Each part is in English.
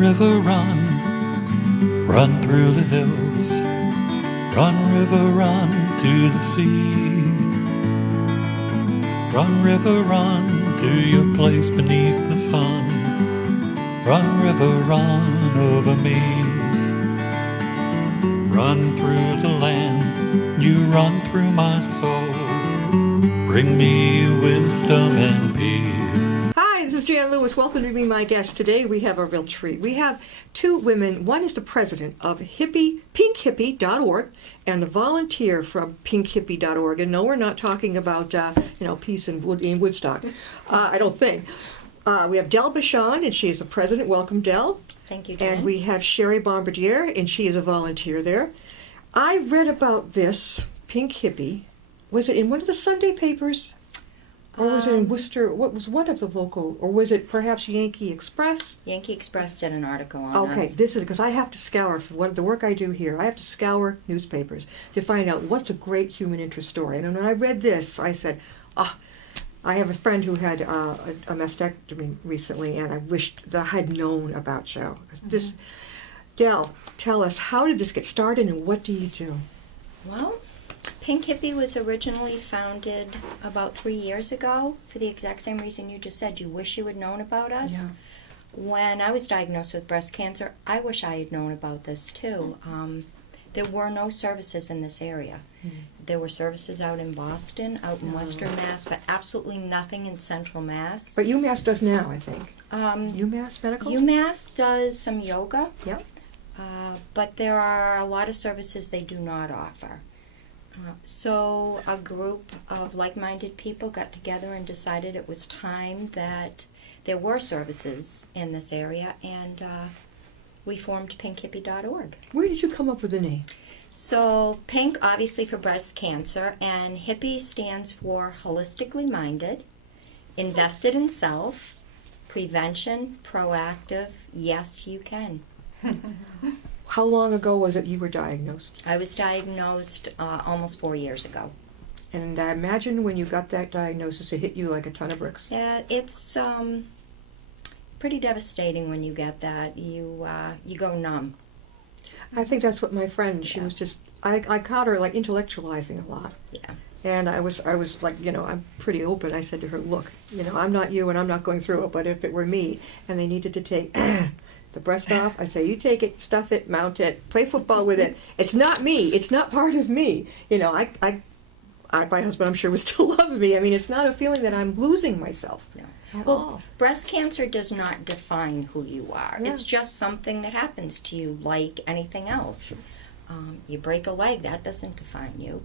river, run. Run through the hills. Run, river, run to the sea. Run, river, run to your place beneath the sun. Run, river, run over me. Run through the land, you run through my soul. Bring me wisdom and peace. Hi, this is Jan Lewis. Welcome to be my guest. Today we have a real treat. We have two women. One is the president of Pinkhippo.org and a volunteer from Pinkhippo.org. And no, we're not talking about peace in Woodstock. I don't think. We have Del Bichon, and she is the president. Welcome, Del. Thank you, Jan. And we have Sherry Bombardier, and she is a volunteer there. I read about this, Pinkhippo. Was it in one of the Sunday papers? Or was it in Worcester? What was one of the local, or was it perhaps Yankee Express? Yankee Express did an article on Okay, us. this is because I have to scour, for the work I do here, I have to scour newspapers to find out what's a great human interest story. And when I read this, I said, I have a friend who had a mastectomy recently, and I wished that I had known about you. This, Del, tell us, how did this get started, and what do you do? Well, Pinkhippo was originally founded about 3 years ago for the exact same reason you just said. You wish you had known about us. Yeah. When I was diagnosed with breast cancer, I wish I had known about this too. There were no services in this area. There were services out in Boston, out in Western Mass, but absolutely nothing in Central Mass. But UMass does now, I think. UMass Medical? UMass does some yoga, Yep. but there are a lot of services they do not offer. So a group of like-minded people got together and decided it was time that there were services in this area, and we formed Pinkhippo.org. Where did you come up with the name? So Pink, obviously for breast cancer, and Hippie stands for holistically minded, invested in self, prevention, proactive, yes you can. How long ago was it you were diagnosed? I was diagnosed almost 4 years ago. And I imagine when you got that diagnosis, it hit you like a ton of bricks. Yeah, it's pretty devastating when you get that. You go numb. I think that's what my friend, she was just, I caught her like intellectualizing a lot. Yeah. And I was like, I'm pretty open. I said to her, look, I'm not you and I'm not going through it, but if it were me and they needed to take the breast off, I'd say, you take it, stuff it, mount it, play football with it. It's not me. It's not part of me. My husband, I'm sure, would still love me. I mean, it's not a feeling that I'm losing myself. No. Well, breast cancer does not define who you are. Yeah. It's just something that happens to you like anything else. You break a leg, that doesn't define you.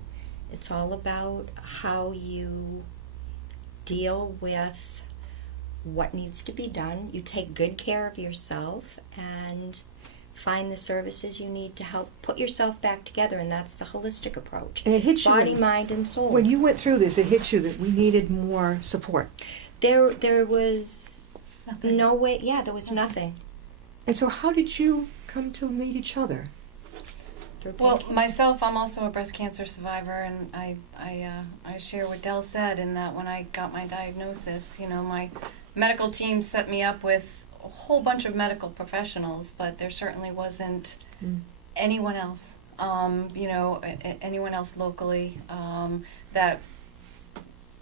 It's all about how you deal with what needs to be done. You take good care of yourself and find the services you need to help put yourself back together, and that's the holistic approach. And it hits you. Body, mind, and soul. When you went through this, it hit you that we needed more support. There was Nothing. no way. Yeah, there was nothing. And so how did you come to meet each other? Well, myself, I'm also a breast cancer survivor, and I share what Del said in that when I got my diagnosis, my medical team set me up with a whole bunch of medical professionals, but there certainly wasn't anyone else, anyone else locally that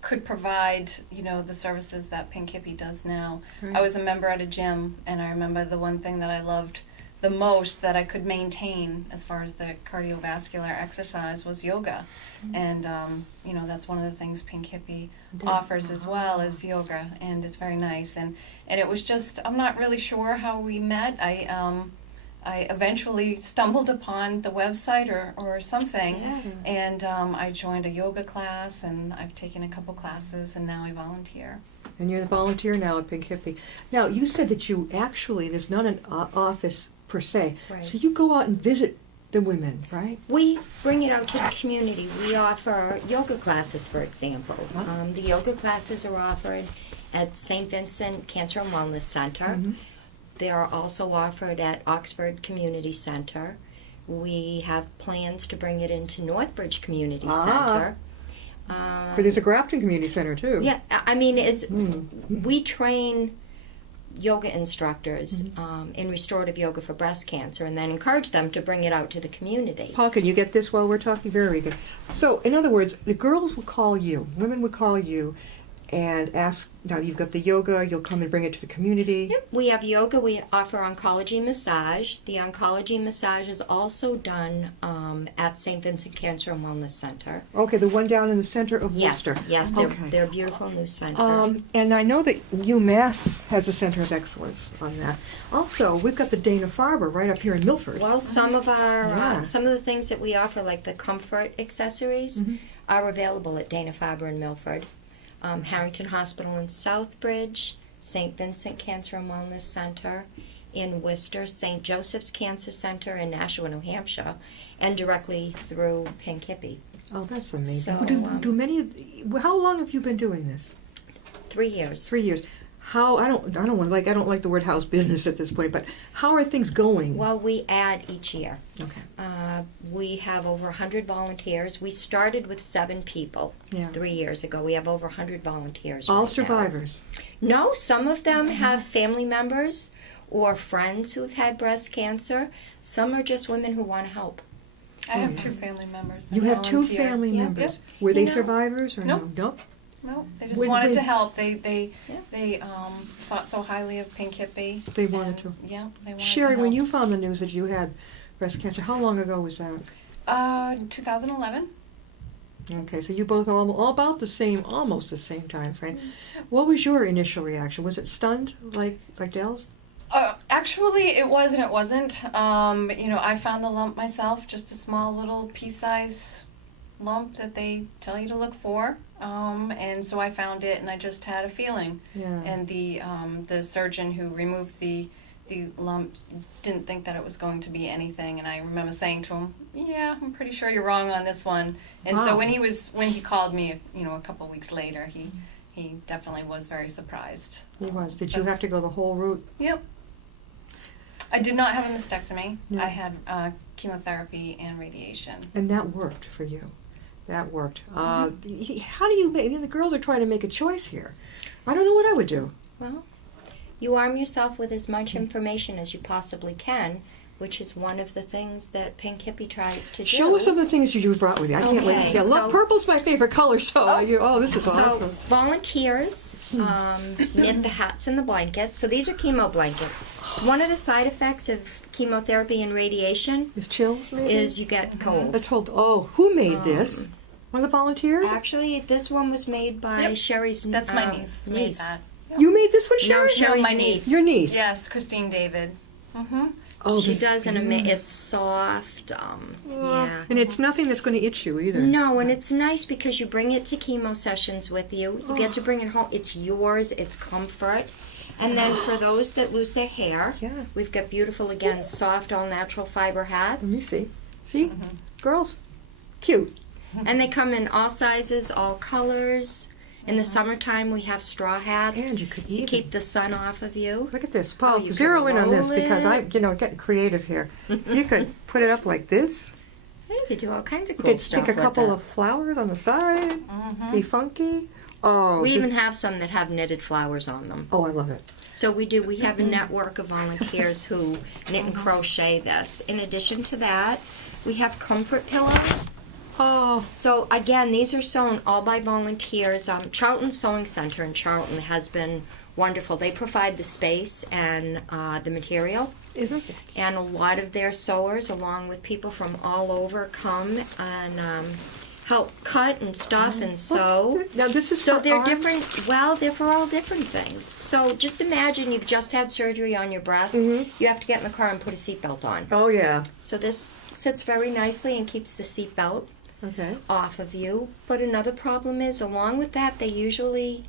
could provide, the services that Pinkhippo does now. Right. I was a member at a gym, and I remember the one thing that I loved the most that I could maintain as far as the cardiovascular exercise was yoga. And, that's one of the things Pinkhippo offers as well as yoga, and it's very nice. And it was just, I'm not really sure how we met. I eventually stumbled upon the website or something, and I joined a yoga class, and I've taken a couple classes, and now I volunteer. And you're the volunteer now at Pinkhippo. Now, you said that you actually, there's not an office per se, Right. so you go out and visit the women, right? We bring it out to the community. We offer yoga classes, for example. The yoga classes are offered at St. Vincent Cancer and Wellness Center. They are also offered at Oxford Community Center. We have plans to bring it into Northbridge Community Center. But there's a Grafton Community Center, too. Yeah, I mean, we train yoga instructors in restorative yoga for breast cancer, and then encourage them to bring it out to the community. Paul, can you get this while we're talking? Very good. So, in other words, the girls would call you, women would call you, and ask, now you've got the yoga, you'll come and bring it to the community. Yep, we have yoga. We offer oncology massage. The oncology massage is also done at St. Vincent Cancer and Wellness Center. Okay, the one down in the center of Yes, Worcester. yes, Okay. they're a beautiful new center. And I know that UMass has a center of excellence on that. Also, we've got the Dana-Farber right up here in Milford. Well, some of our Yeah. some of the things that we offer, like the comfort accessories, are available at Dana-Farber in Milford, Harrington Hospital in Southbridge, St. Vincent Cancer and Wellness Center in Worcester, St. Joseph's Cancer Center in Nashua, New Hampshire, and directly through Pinkhippo. Oh, that's amazing. So, do many of, how long have you been doing this? 3 years. 3 years. How, I don't like the word house business at this point, but how are things going? Well, we add each year. Okay. We have over 100 volunteers. We started with 7 people Yeah. 3 years ago. We have over 100 volunteers. All right now. survivors. No, some of them have family members or friends who've had breast cancer. Some are just women who want to help. I have 2 family members. that You have 2 volunteer. family Yeah. members. Yep. Were they You know- survivors or Nope. no? No, they just When- wanted when- to help. They Yeah. thought so highly of Pinkhippo. They wanted to. Yeah, they wanted Sherry, to when help. you found the news that you had breast cancer, how long ago was that? 2011. Okay, so you both all about the same, almost the same time frame. What was your initial reaction? Was it stunned like Dell's? Actually, it was and it wasn't. I found the lump myself, just a small little pea-size lump that they tell you to look for. And so I found it, and I just had a feeling. Yeah. And the surgeon who removed the lump didn't think that it was going to be anything. And I remember saying to him, "Yeah, I'm pretty sure you're wrong on this one." And Wow. so when he called me, a couple weeks later, he definitely was very surprised. He was. Did you have to go the whole route? Yep. I did not have a mastectomy. No. I had chemotherapy and radiation. And that worked for you. That worked. How do you make? The girls are trying to make a choice here. I don't know what I would do. Well, you arm yourself with as much information as you possibly can, which is one of the things that Pinkhippo tries to do. Show us some of the things you brought with you. I can't wait to Okay, see. I love so- purple's my favorite color. So this is So awesome. volunteers knit the hats and the blankets. So these are chemo blankets. One of the side effects of chemotherapy and radiation Is chills maybe? is you get cold. Let's hold. Oh, who made this? One of the volunteers? Actually, this one was made by Yep. Sherry's That's my niece. Made that. You made this one, No, Sherry? Sherry's my niece. Your niece? Yes, Christine David. Mm-hmm. Oh, She this does is it's soft. Yeah. And it's nothing that's going to itch you either. No, and it's nice because you bring it to chemo sessions with you. You get to bring it home. It's yours. It's comfort. And then for those that lose their hair, Yeah. we've got beautiful, again, soft, all-natural fiber Let me hats. see. See? Girls. Cute. And they come in all sizes, all colors. In the summertime, we have straw hats And you could to even- keep the sun off of you. Look at this. Paul, you zero could in on this roll because it. getting creative here. You could put it up like this. You could do all kinds of You cool could stuff stick a with couple it. of flowers on the side. Be funky. Oh, We just- even have some that have knitted flowers on them. oh, I love it. So we do. We have a network of volunteers who knit and crochet this. In addition to that, we have comfort pillows. Oh, So again, these are sewn all by volunteers. Charlton Sewing Center in Charlton has been wonderful. They provide the space and the material. isn't it? And a lot of their sewers, along with people from all over, come and help cut and stuff and sew. Now this is So for they're arms? different. Well, they're for all different things. So just imagine you've just had surgery on your breast. You have to get in the car and put a seatbelt on. Oh yeah. So this sits very nicely and keeps the seatbelt Okay. off of you. But another problem is, along with that, they usually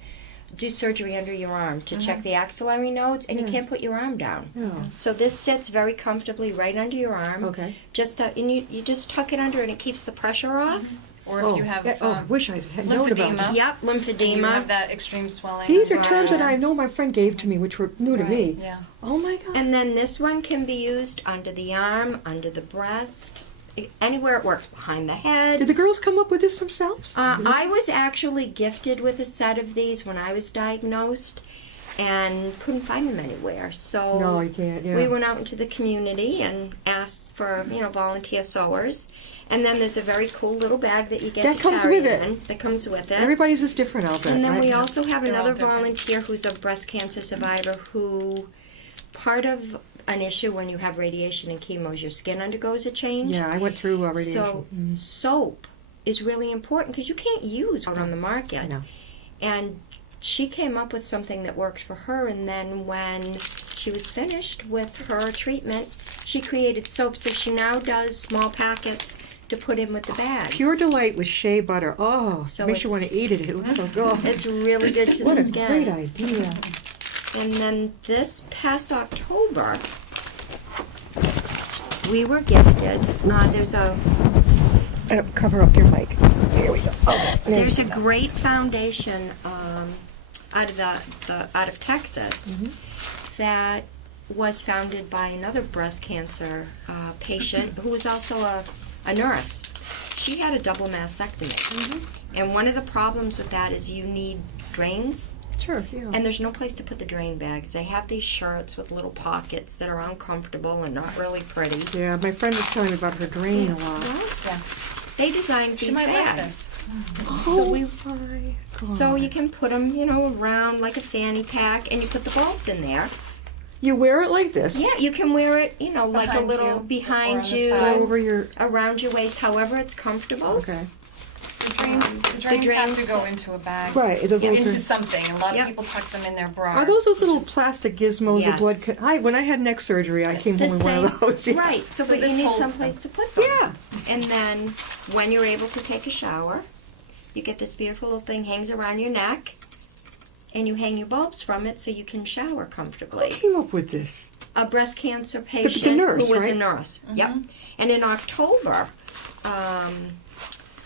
do surgery under your arm to check the axillary nodes, and you can't put your arm down. Oh. So this sits very comfortably right under your arm. Okay. Just and you just tuck it under, and it keeps the pressure off. Or if you have I wish I had known about lymphedema. that. Yep, and you have lymphedema. that extreme swelling. These are on your terms that arm. I know my friend gave to me, which were new to Right. me. Yeah. Oh my God. And then this one can be used under the arm, under the breast, anywhere it works, behind the head. Did the girls come up with this themselves? I was actually gifted with a set of these when I was diagnosed, and couldn't find them anywhere. So No, you can't. Yeah. we went out into the community and asked for, volunteer sewers. And then there's a very cool little bag that you get That to comes carry with it. in. That comes with it. Everybody's is different out there, And then right? we also have They're all another different. volunteer who's a breast cancer survivor who, part of an issue when you have radiation and chemo is your skin undergoes a change. Yeah, I went through radiation. So soap is really important because you can't use out on the market. I know. And she came up with something that worked for her, and then when she was finished with her treatment, she created soap. So she now does small packets to put in with the bags. Pure Delight with shea butter. Oh, So makes you want to it's- eat it. It looks so good. It's really good to What the a skin. great idea. And then this past October, we were gifted. There's a Cover up your mic. Here we go. Okay. there There's we a go. great foundation out of Texas that was founded by another breast cancer patient who was also a nurse. She had a double mastectomy, and one of the problems with that is you need drains, Sure, yeah. and there's no place to put the drain bags. They have these shirts with little pockets that are uncomfortable and not really pretty. Yeah, my friend was telling me about her drain a lot. Well, Yeah. they designed She these might like bags. Oh, So we my God. So you can put them, around like a fanny pack, and you put the bulbs in there. You wear it like this? Yeah, you can wear it, like a Behind little you, or behind on the you, side. Over your... around your waist, however it's comfortable. Okay. The drains have to drains- go into a bag. Right, it's a little Into drain. something. A lot Yep. of people tuck them in their bra. Are those which little is- plastic gizmos Yes. of blood? When I had neck surgery, I came The home with one of those. Yeah. right. So, So but you this need holds someplace to put them. Yeah. And then when you're able to take a shower, you get this beautiful little thing hangs around your neck, and you hang your bulbs from it so you can shower Who comfortably. came up with this? A breast cancer patient nurse, who was a right? nurse. Yep. And in October,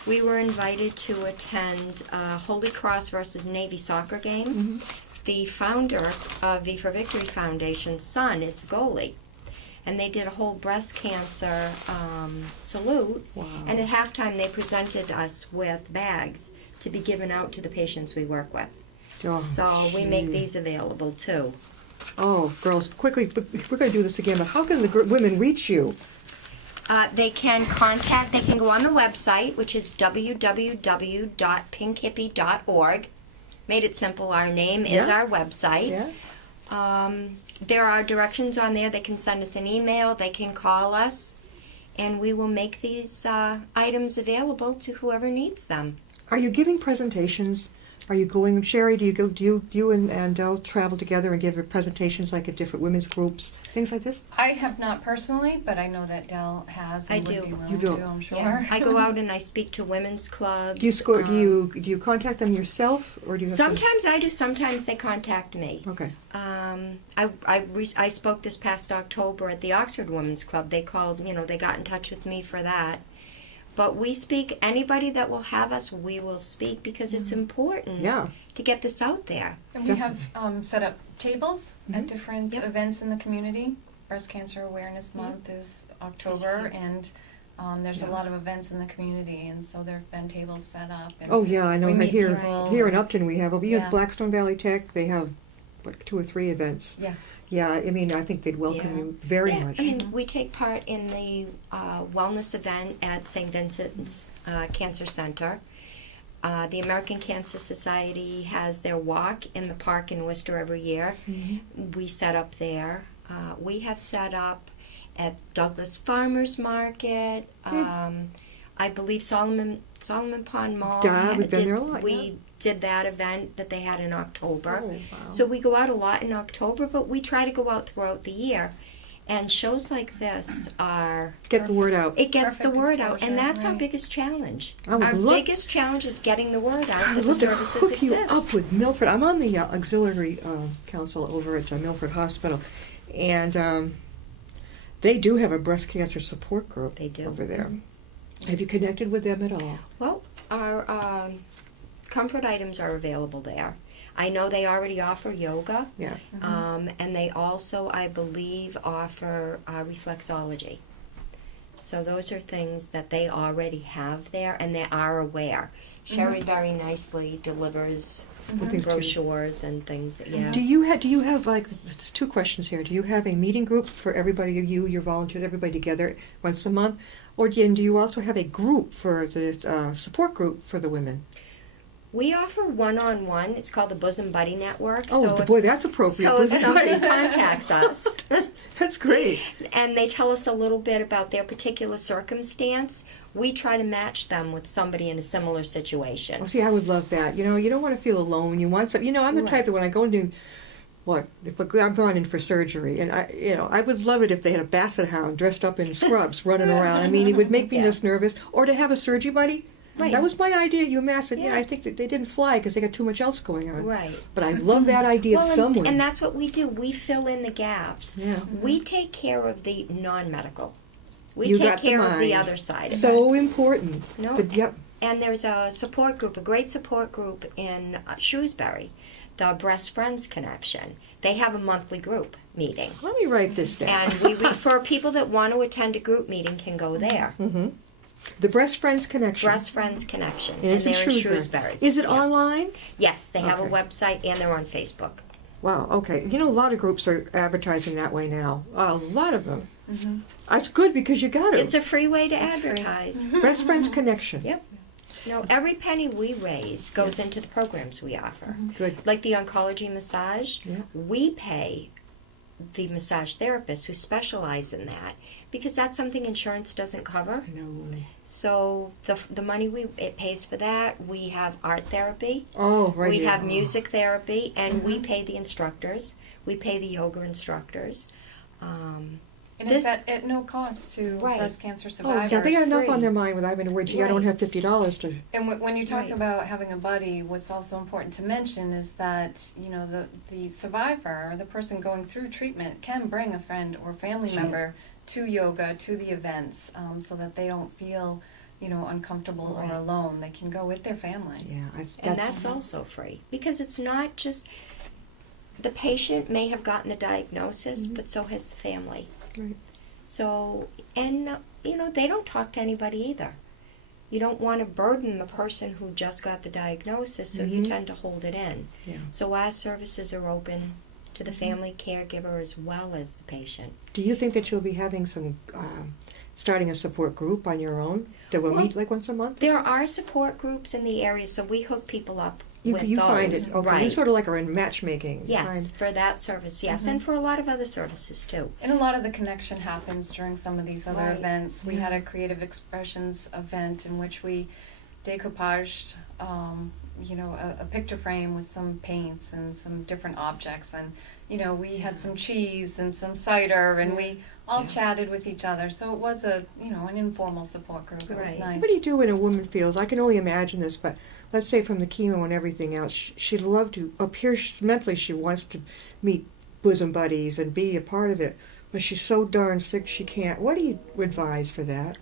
we were invited to attend Holy Cross versus Navy soccer game. The founder of V for Victory Foundation's son is the goalie. And they did a whole breast cancer salute. Wow. And at halftime, they presented us with bags to be given out to the patients we work with. Oh, So we make gee. these available too. Oh, girls, quickly, we're going to do this again, but how can the women reach you? They can go on the website, which is www.pinkhippo.org. Made it simple, our name is Yeah. our website. Yeah? There are directions on there. They can send us an email, they can call us, and we will make these items available to whoever needs them. Are you giving presentations? Are you going, Sherry, do you and Dell travel together and give presentations like at different women's groups, things like this? I have not personally, but I know that Dell has and I would do. be willing You do. to, I'm sure. Yeah. I go out and I speak to women's clubs. Do you contact them yourself, or do you have Sometimes I do, sometimes they contact me. Okay. I spoke this past October at the Oxford Women's Club. They called, they got in touch with me for that. But we speak, anybody that will have us, we will speak because it's important Yeah. to get this out there. And we have set up tables at Mm-hmm. different Yep. events in the community. Breast Cancer Awareness Month is October, and there's a lot of events in the community, and so there have been tables set up. And Oh, yeah, I know. we meet Here people. in Upton we have, we have Yeah. Blackstone Valley Tech, they have, 2 or 3 events. Yeah. Yeah, I mean, I think they'd welcome Yeah. you very Yeah, much. I mean, we take part in the wellness event at St. Vincent's Cancer Center. The American Cancer Society has their walk in the park in Worcester every year. We set up there. We have set up at Douglas Farmers Market. I believe Solomon Pond Mall. Yeah, we've been there a lot, We yeah. did that event that they had in October. Oh, wow. So we go out a lot in October, but we try to go out throughout the year. And shows like this are, Get the word out. it gets Perfect the word out, exposure, and that's our right. biggest challenge. I would Our love- biggest challenge is getting the word out I'd that the love to services hook you exist. up with Milford. I'm on the auxiliary council over at Milford Hospital, and they do have a breast cancer support group They do. over there. Have you connected with them at all? Well, our comfort items are available there. I know they already offer yoga, Yeah. and they also, I believe, offer reflexology. So those are things that they already have there, and they are aware. Sherry very nicely delivers with things too. brochures and things. Yeah. Do you have like, there's two questions here. Do you have a meeting group for everybody, your volunteers, everybody together once a month? Or do you also have a group for the support group for the women? We offer one-on-one. It's called the Bosom Buddy Network. Oh, boy, that's appropriate. So if Bosom somebody buddy. contacts us That's great. and they tell us a little bit about their particular circumstance, we try to match them with somebody in a similar situation. Well, see, I would love that. You know, you don't want to feel alone. You want some. You know, I'm the type that when I go into if I'm going in for surgery, and I would love it if they had a basset hound dressed up in scrubs running around. I mean, it would make me less nervous. Or to have a surgery buddy. Right. That was my idea at UMass, and I think that they didn't fly because they got too much else going on. Right. But I love that idea of someone. And that's what we do. We fill in the gaps. Yeah. We take care of the non-medical. We You take got the care of the mind. other side of it. So important. No. Yep. And there's a support group, a great support group in Shrewsbury, the Breast Friends Connection. They have a monthly group meeting. Let me write this down. And we refer people that want to attend a group meeting can go there. Mm-hmm. The Breast Friends Connection. Breast Friends Connection. And it's in they're Shrewsbury. Is it Yes. online? Yes, they have a Okay. website and they're on Facebook. Wow, okay. You know, a lot of groups are advertising that way now. A lot of them. Mm-hmm. That's good because you got to. It's a free way to It's free. advertise. Breast Friends Connection. Yep. No, every penny we raise goes into the programs we offer. Good. Like the oncology massage, Yeah. we pay the massage therapists who specialize in that because that's something insurance doesn't cover. No. So the money it pays for that. We have art therapy. Oh, right. We here. have music therapy, and we pay the instructors. We pay the yoga instructors. And This- it's at no cost to Right. breast cancer Oh, survivors. yeah, they got enough free. on their mind without having to worry, gee, I don't Right. have $50 to... And when you talk Right. about having a buddy, what's also important to mention is that, you know, the survivor or the person going through treatment can bring a friend or family Sure. member to yoga, to the events, so that they don't feel, you know, uncomfortable Right. or alone. They can go with their family. Yeah, And that's also free because it's not just the patient may have gotten the diagnosis, but so has the family. Right. So, and they don't talk to anybody either. You don't want to burden the person who just got the diagnosis, so you Mhm. tend to hold it in. Yeah. So our services are open to the family caregiver as well as the patient. Do you think that you'll be having some, starting a support group on your own that will Well, meet like once a month? There are support groups in the area, so we hook people up with You those. find it. Okay, Right. you sort of like are in matchmaking. Yes, for that service, yes, and for a lot of other services too. And a lot of the connection happens during some of these other Right. events. We had a creative expressions event in which we decoupaged, a picture frame with some paints and some different objects. And, we had some cheese and some cider and we all chatted with each other. So it was an informal support group. It was Right. nice. What do you do when a woman feels, I can only imagine this, but let's say from the chemo and everything else, she'd love to, up here mentally she wants to meet bosom buddies and be a part of it, but she's so darn sick she can't. What do you advise for that?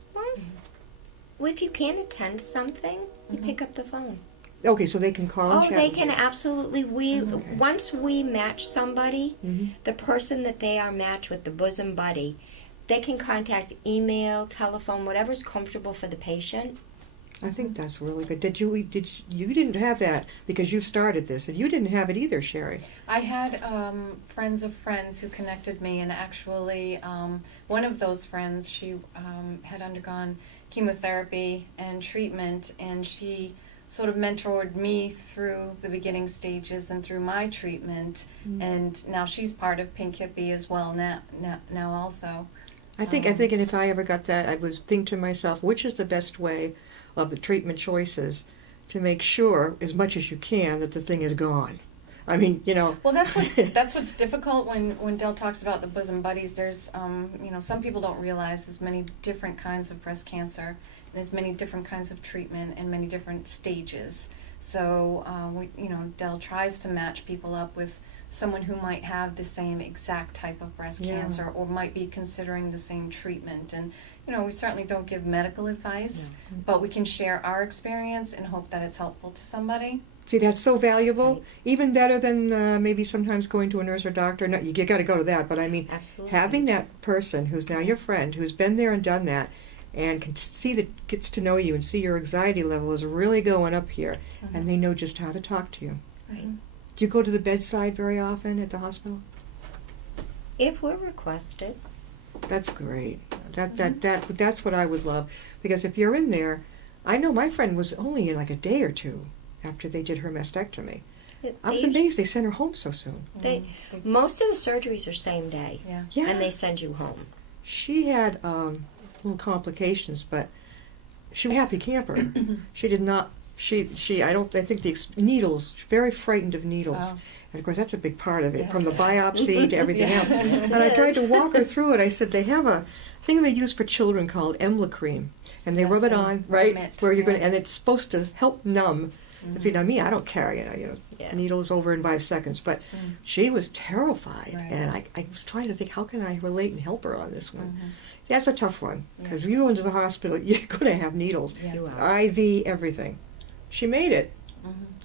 Well, if you can't attend something, you pick up the phone. Okay, so they can call and Oh, chat they with can you. absolutely. Once we match somebody, Mhm. the person that they are matched with, the bosom buddy, they can contact email, telephone, whatever's comfortable for the patient. I think that's really good. You didn't have that because you started this, and you didn't have it either, Sherry. I had friends of friends who connected me, and actually one of those friends, she had undergone chemotherapy and treatment, and she sort of mentored me through the beginning stages and through my treatment, and now she's part of Pinkhippo as well now also. I think, and if I ever got that, I would think to myself, which is the best way of the treatment choices to make sure, as much as you can, that the thing is gone. I mean, Well, that's what's difficult when Del talks about the bosom buddies. There's some people don't realize there's many different kinds of breast cancer. There's many different kinds of treatment and many different stages. So Del tries to match people up with someone who might have the same exact type of breast cancer or might be considering the same treatment. And we certainly don't give medical advice, but we can share our experience and hope that it's helpful to somebody. See, that's so valuable. Right. Even better than maybe sometimes going to a nurse or doctor. No, you got to go to that. But I mean, Absolutely. having that person who's now your friend, who's been there and done that, and gets to know you and see your anxiety level is really going up here, and they know just how to talk to you. Right. Do you go to the bedside very often at the hospital? If we're requested. That's great. That's what I would love, because if you're in there, I know my friend was only in like a day or two after they did her mastectomy. I was amazed they sent her home so soon. Most of the surgeries are same day. Yeah. And they send you home. She had little complications, but she was a happy camper. She did not. I think the needles. She's very frightened of needles. Oh. And of course, that's a big part of it, Yes. from the biopsy to everything else. Yes, And it I tried is. to walk her through it. I said, they have a thing they use for children called Embla cream, and they Yes, rub it they on, right, numb it, where you're going to, yes. and it's supposed to help numb. If you know me, I don't carry it. Yeah. The needle's over in 5 seconds. But she was terrified, Right. and I was trying to think, how can I relate and help her on this one? Mhm. That's a tough one, because if you go into the hospital, you're going to have needles, Yeah. You are. IV, everything. She made it.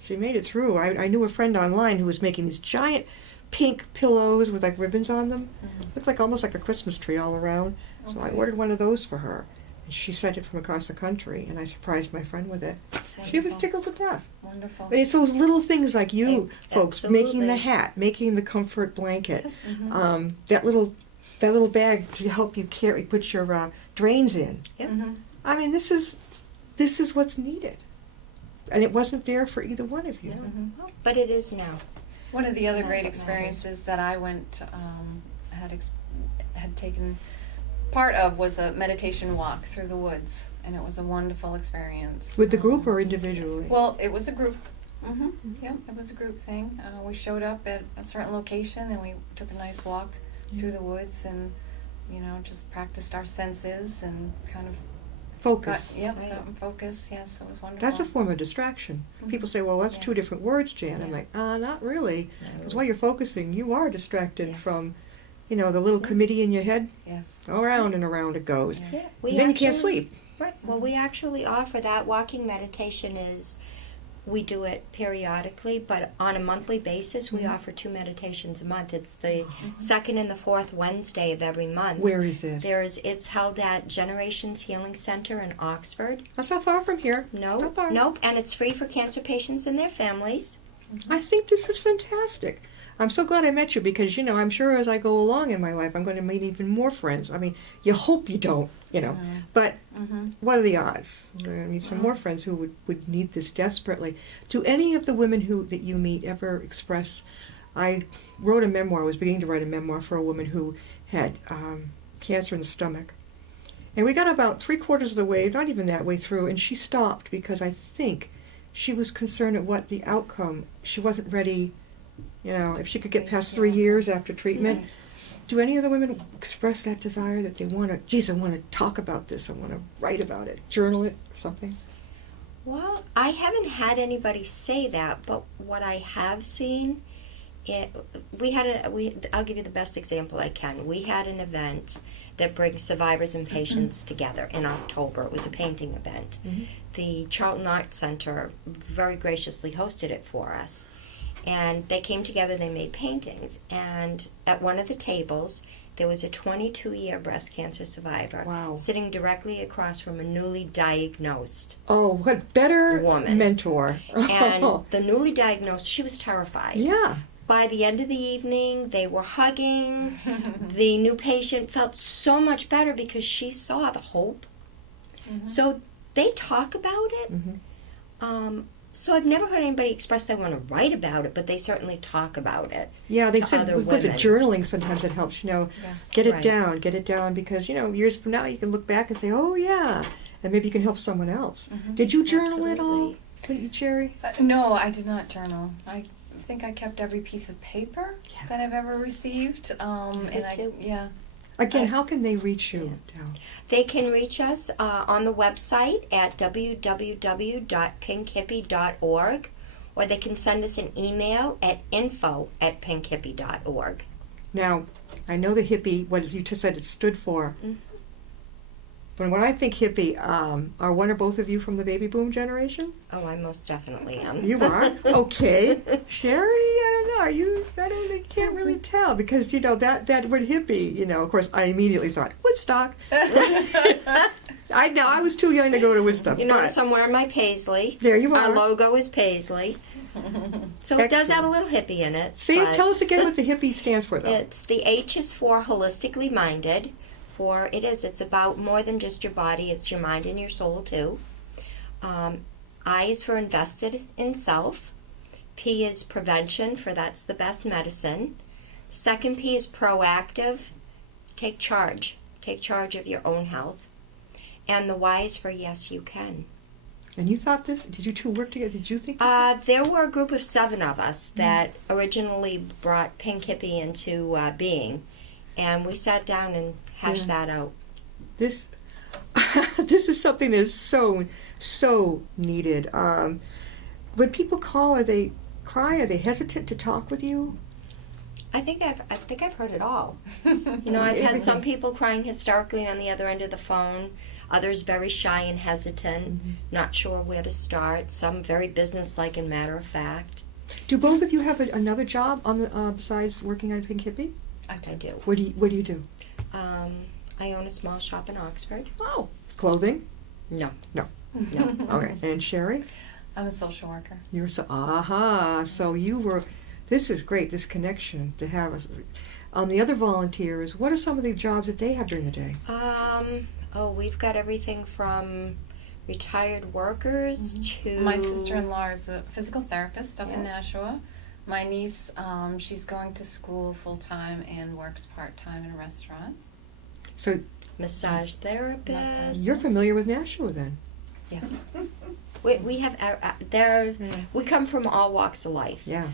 She made it through. I knew a friend online who was making these giant pink pillows with like ribbons on them. Looked like almost like a Christmas tree all around. So I Okay. ordered one of those for her. And she sent it from across the country, and I surprised my friend with it. She was Excellent. tickled with death. Wonderful. But it's those little things like you folks making the Absolutely. hat, making the comfort blanket, Mm-hmm. that little bag to help you put your drains in. Mhm. I mean, this is what's needed, and it wasn't there for either one of you. No. Mhm. But it is now. One of the other That's great what experiences that I had taken part of was a meditation walk through the woods, and it was a wonderful experience. With the group or individually? Well, it was a group. Yep, it was a group thing. We showed up at a certain location, and we took a nice walk through the woods, and just practiced our senses and kind of Focus. Right. got in focus. Yes, it was wonderful. That's a form of distraction. People say, well, that's Yeah. two different words, Jan. I'm Yeah. like, not really. Because while you're focusing, you are distracted Yes. from, the little committee in your head. Yes. Around and around it goes. Yeah. Yeah. And then you can't sleep. Right. Well, we actually offer that. Walking meditation we do it periodically, but on a monthly basis, we offer 2 meditations a month. It's the second and the fourth Wednesday of every month. Where is this? It's held at Generations Healing Center in Oxford. That's not far from here. It's not far. Nope, and it's free for cancer patients and their families. I think this is fantastic. I'm so glad I met you because, I'm sure as I go along in my life, I'm going to meet even more friends. I mean, you hope you don't, But what are the odds? I'm going to meet some more friends who would need this desperately. Do any of the women that you meet ever express... I wrote a memoir. I was beginning to write a memoir for a woman who had cancer in the stomach. And we got about 3/4 of the way, not even that way through, and she stopped because I think she was concerned at what the outcome... She wasn't ready... if she could get past 3 years after treatment. Right. Do any of the women express that desire that they want to, I want to talk about this, I want to write about it, journal it, or something? Well, I haven't had anybody say that, but what I have seen, I'll give you the best example I can. We had an event that brings survivors and patients together in October. It was a painting event. The Charlton Arts Center very graciously hosted it for us. And they came together, they made paintings, and at one of the tables, there was a 22-year breast cancer survivor Wow. sitting directly across from a newly diagnosed. Oh, what better Woman. mentor. And the newly diagnosed, she was terrified. Yeah. By the end of the evening, they were hugging. The new patient felt so much better because she saw the hope. So they talk about it. So I've never heard anybody express they want to write about it, but they certainly talk about it. Yeah, they to said, other was it women. journaling sometimes it helps, Yes. get it Right. down, because, years from now you can look back and say, oh, yeah, and maybe you can help someone else. Did you journal at all? Absolutely. Couldn't you, Cherry? No, I did not journal. I think I kept every piece of paper Yeah. that I've ever received. Me too. Yeah. Again, how can they reach you, Dal? They can reach us on the website at www.pinkhippo.org, or they can send us an email at info@pinkhippo.org. Now, I know the hippie, what you just said it stood for. But when I think hippie, are one or both of you from the baby boom generation? Oh, I most definitely am. You are? Okay. Sherry, I don't know. I can't really tell because, that word hippie, of course, I immediately thought, Woodstock. I know I was too young to go to Woodstock. You but notice I'm wearing my paisley. there you Our are. logo is paisley. So it does have a Excellent. little hippie in it. See, but tell us again what the hippie stands for, though. It's the H is for holistically minded. It's about more than just your body. It's your mind and your soul too. I is for invested in self. P is prevention, for that's the best medicine. Second P is proactive. Take charge. Take charge of your own health. And the Y is for yes, you can. And you thought this? Did you two work together? Did you think this? There were a group of 7 of us that originally brought Pinkhippo into being, and we sat down and hashed that out. This this is something that is so needed. When people call, are they cry? Are they hesitant to talk with you? I think I've heard it all. I've had some people crying hysterically on the other end of the phone. Others very shy and hesitant, not sure where to start. Some very businesslike and matter of fact. Do both of you have another job on the besides working on Pinkhippo? I do. What do you do? I own a small shop in Oxford. Oh, clothing? No. No. No. Okay. And Sherry? I'm a social worker. You're so you were. This is great. This connection to have us. On the other volunteers, what are some of the jobs that they have during the day? We've got everything from retired workers to... My sister-in-law is a physical therapist up in Nashua. My niece, she's going to school full-time and works part-time in a restaurant. So massage therapist. you're familiar with Nashua then? Yes. We have we come from all walks of life. Yeah.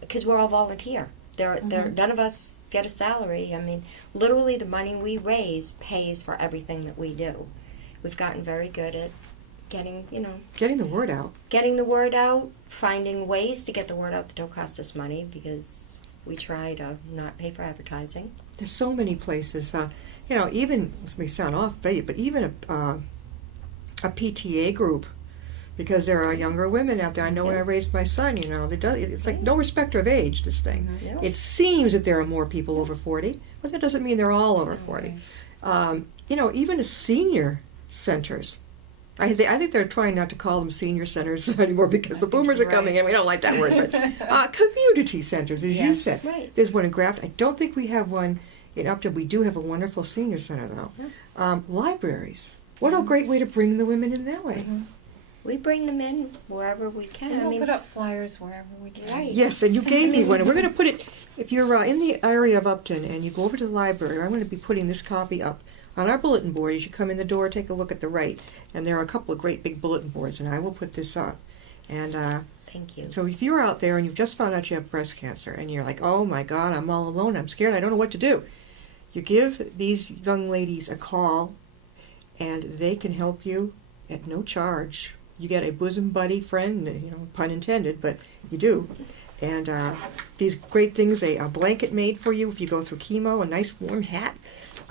Because we're all volunteer. None of us get a salary. I mean, literally the money we raise pays for everything that we do. We've gotten very good at getting the word out. Getting the word out, finding ways to get the word out that don't cost us money because we try to not pay for advertising. There's so many places. Even, this may sound off, but even a PTA group, because there are younger women out there. I know when I raised my son, it's like no respecter of age, this thing. Yeah. It seems that there are more people over 40, but that doesn't mean they're all over 40. Even the senior centers. I think they're trying not to call them senior centers anymore because the boomers are coming in. We don't like that word, but community centers, as you said. Right. There's one in Grafton. I don't think we have one in Upton. We do have a wonderful senior center, though. Yeah. Libraries. What a great way to bring the women in that way. We bring them in wherever we can. And we'll put up flyers wherever we can. Right. Yes, and you gave me one. And we're going to put it, if you're in the area of Upton and you go over to the library, I'm going to be putting this copy up on our bulletin board. As you come in the door, take a look at the right. And there are a couple of great big bulletin boards, and I will put this up. And thank you. So if you're out there and you've just found out you have breast cancer, and you're like, oh my God, I'm all alone, I'm scared, I don't know what to do. You give these young ladies a call, and they can help you at no charge. You get a bosom buddy friend, pun intended, but you do. And these great things, a blanket made for you if you go through chemo, a nice warm hat,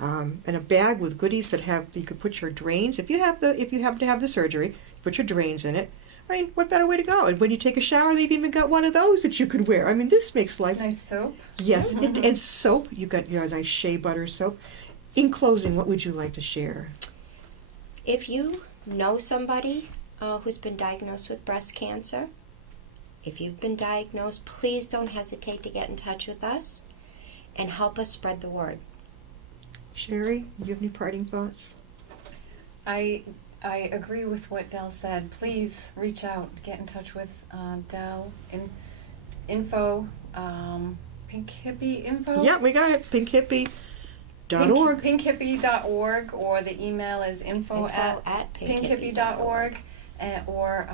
and a bag with goodies that you could put your drains. If you happen to have the surgery, put your drains in it. I mean, what better way to go? And when you take a shower, they've even got one of those that you could wear. I mean, this makes life... Nice soap. Yes, and soap. You got your nice shea butter soap. In closing, what would you like to share? If you know somebody who's been diagnosed with breast cancer, if you've been diagnosed, please don't hesitate to get in touch with us and help us spread the word. Sherry, do you have any parting thoughts? I agree with what Del said. Please reach out, get in touch with Del. Info, Pinkhippo info? Yeah, we got it. Pinkhippo.org. Pinkhippo.org, or the email is info at pinkhippo.org. Or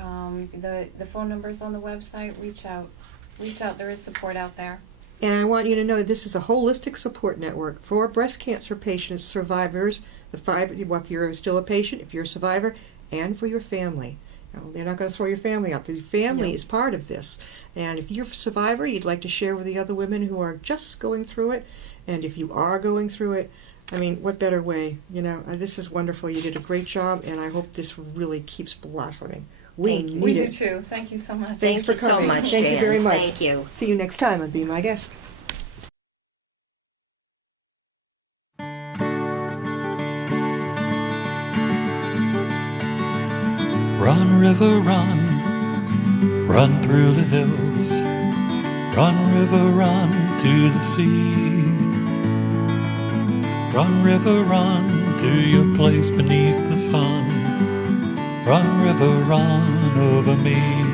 the phone number's on the website. Reach out. There is support out there. And I want you to know this is a holistic support network for breast cancer patients, survivors, if you're still a patient, if you're a survivor, and for your family. They're not going to throw your family out. The family is part of this. And if you're a survivor, you'd like to share with the other women who are just going through it. And if you are going through it, I mean, what better way? This is wonderful. You did a great job, and I hope this really keeps blossoming. We do too. Thank you so much. Thanks for coming. So much, Thank Jan. you very much. Thank you. See you next time on Be My Guest. river, run, run through the hills. Run, river, run to the sea. Run, river, run to your place beneath the sun. Run, river, run over me.